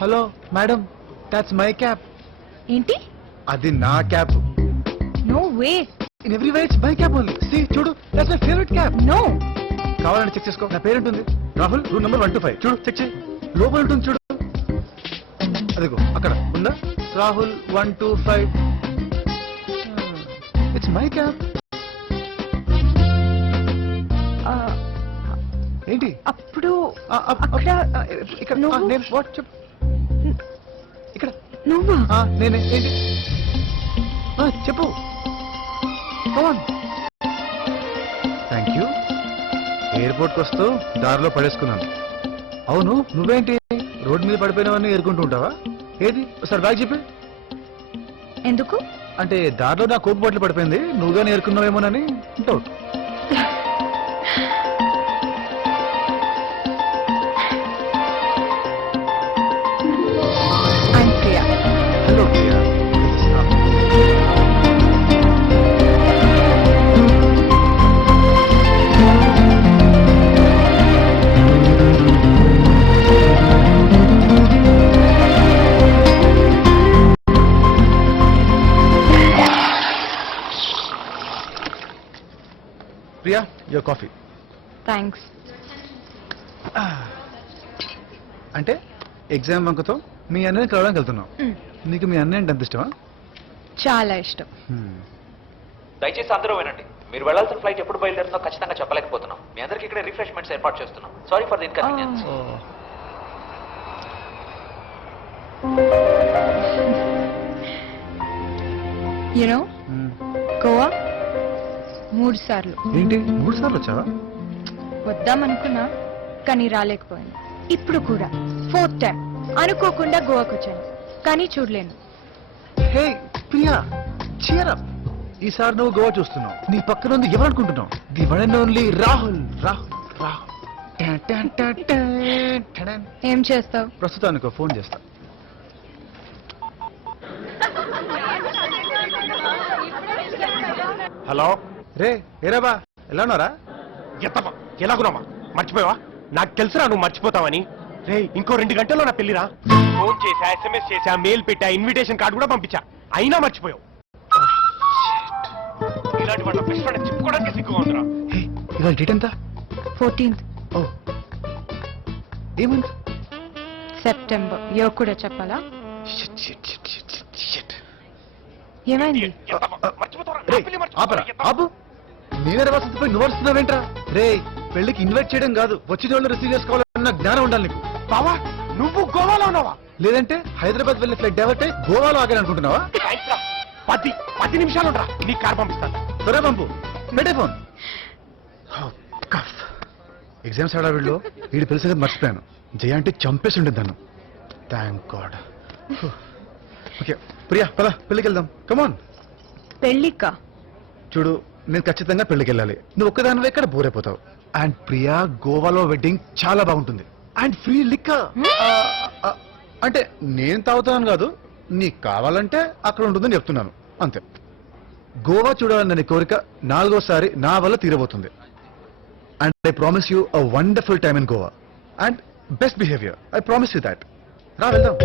Hello madam, that's my cap. ఏంటి? అది నా cap. No way. In every way it's my cap only. See చూడు, that's my favourite cap. No. కావాలంటే check చేసుకో, నా పేరు ఉంటుంది రాహుల్, రూమ్ నెంబర్ 125. చూడు, చెక్ చేయి, లోపల ఉంటుంది చూడు. అదిగో అక్కడ ఉందా, రాహుల్ 125. It's my cap. ఏంటి అప్పుడు అక్కడ ఇక్కడ నేను వాట్ చెప్పు. ఇక్కడ నువ్వా? నేనే. ఏంటి చెప్పు. Thank you. ఎయిర్పోర్ట్కి వస్తూ దారిలో పడేసుకున్నాను. అవును, నువ్వేంటి రోడ్డు మీద పడిపోయినవన్నీ ఎదుర్కొంటూ ఉంటావా? ఏది ఒకసారి బ్యాగ్ చెప్పి. ఎందుకు? అంటే దారిలో నా కోక్ బాటిల్ పడిపోయింది, నువ్వుగా నేర్చుకున్నావేమోనని doubt. Hello Priya. Priya, your coffee. Thanks. అంటే ఎగ్జామ్ వంకతో మీ అన్నయ్యని కలవడానికి వెళ్తున్నావు. నీకు మీ అన్నయ్య అంటే అంత ఇష్టమా? చాలా ఇష్టం. దయచేసి అందరూ వినండి. మీరు వెళ్లాల్సిన ఫ్లైట్ ఎప్పుడు బయలుదేరుతుందో ఖచ్చితంగా చెప్పలేకపోతున్నాం. మీ అందరికీ ఇక్కడ రిఫ్రెష్మెంట్స్ ఏర్పాటు చేస్తున్నాం. Sorry for the inconvenience. You know Goa 3 సార్లు. ఏంటి 3 సార్లు వచ్చావా? వద్దామనుకున్నా కానీ రాలేకపోయాను. ఇప్పుడు కూడా 4th టైం అనుకోకుండా గోవాకు వచ్చాను, కానీ చూడలేను. హే ప్రియా, cheer up. ఈసారి నువ్వు గోవా చూస్తున్నావు. నీ పక్కన ఉంది ఎవరు అనుకుంటున్నావు? The one and only Rahul. Rahul Rahul. ఏం చేస్తావు? ప్రస్తుతానికి ఫోన్ చేస్తా. హలో రే ఏరాబా, ఎలా ఉన్నారా? ఎత్తమ్మా, ఎలాగున్నామా? మర్చిపోయావా? నాకు తెలుసురా నువ్వు మర్చిపోతావని. రే ఇంకో 2 గంటల్లో నా పెళ్లిరా. ఫోన్ చేశా, SMS చేశా, మెయిల్ పెట్టా, ఇన్విటేషన్ కార్డు కూడా పంపించా, అయినా మర్చిపోయావు. ఇలాంటి వాళ్ళ బెస్ట్ ఫ్రెండ్ చెప్పుకోవడానికి సిగ్గుగా ఉందిరా. హే, ఇవాళ డేట్ ఎంత? 14th ఓ, ఏ మంత్? సెప్టెంబర్. ఇయో కూడా చెప్పాలా? ఏమైంది? ఎత్తమ్మా, మర్చిపోతావురా? రే నా పెళ్లి ఆపరా, మర్చిపోతావురా? ఆపు. నేనే వసతిపోయి నువ్వు వస్తున్నావేంట్రా? రే పెళ్లికి ఇన్వైట్ చేయడం కాదు, వచ్చిన వాళ్ళు రిసీవ్ చేసుకోవాలన్న జ్ఞానం ఉండాలి నీకు. బావా నువ్వు గోవాలో ఉన్నావా? లేదంటే హైదరాబాద్ వెళ్ళి ఫ్లైట్ డైవర్ట్ అయ్యి గోవాలో ఆగాలి అనుకుంటున్నావా? 10 నిమిషాలు ఉండరా, నీ కార్ పంపిస్తాను. త్వరగా పంపు. పెట్టే ఫోన్. ఎగ్జామ్స్ హడావిడిలో వీడి పిలిచి కదా మర్చిపోయాను. జయ అంటే చంపేసి ఉండేది దాన్ని. Thank God. ఓకే ప్రియా, పద పెళ్ళికి వెళ్దాం. కమాన్. పెళ్ళికా? చూడు, నేను ఖచ్చితంగా పెళ్లికి వెళ్ళాలి. నువ్వు ఒక్కదానివే ఇక్కడ బోర్ అయిపోతావు. అండ్ ప్రియా, గోవాలో వెడ్డింగ్ చాలా బాగుంటుంది. And free liquor. అంటే నేను తాగుతాను కాదు, నీకు కావాలంటే అక్కడ ఉంటుందని చెప్తున్నాను అంతే. గోవా చూడాలన్న కోరిక 4వసారి నా వల్ల తీరబోతుంది. And I promise you a wonderful time in Goa and best behaviour. I promise you that. రా వెళ్దాం.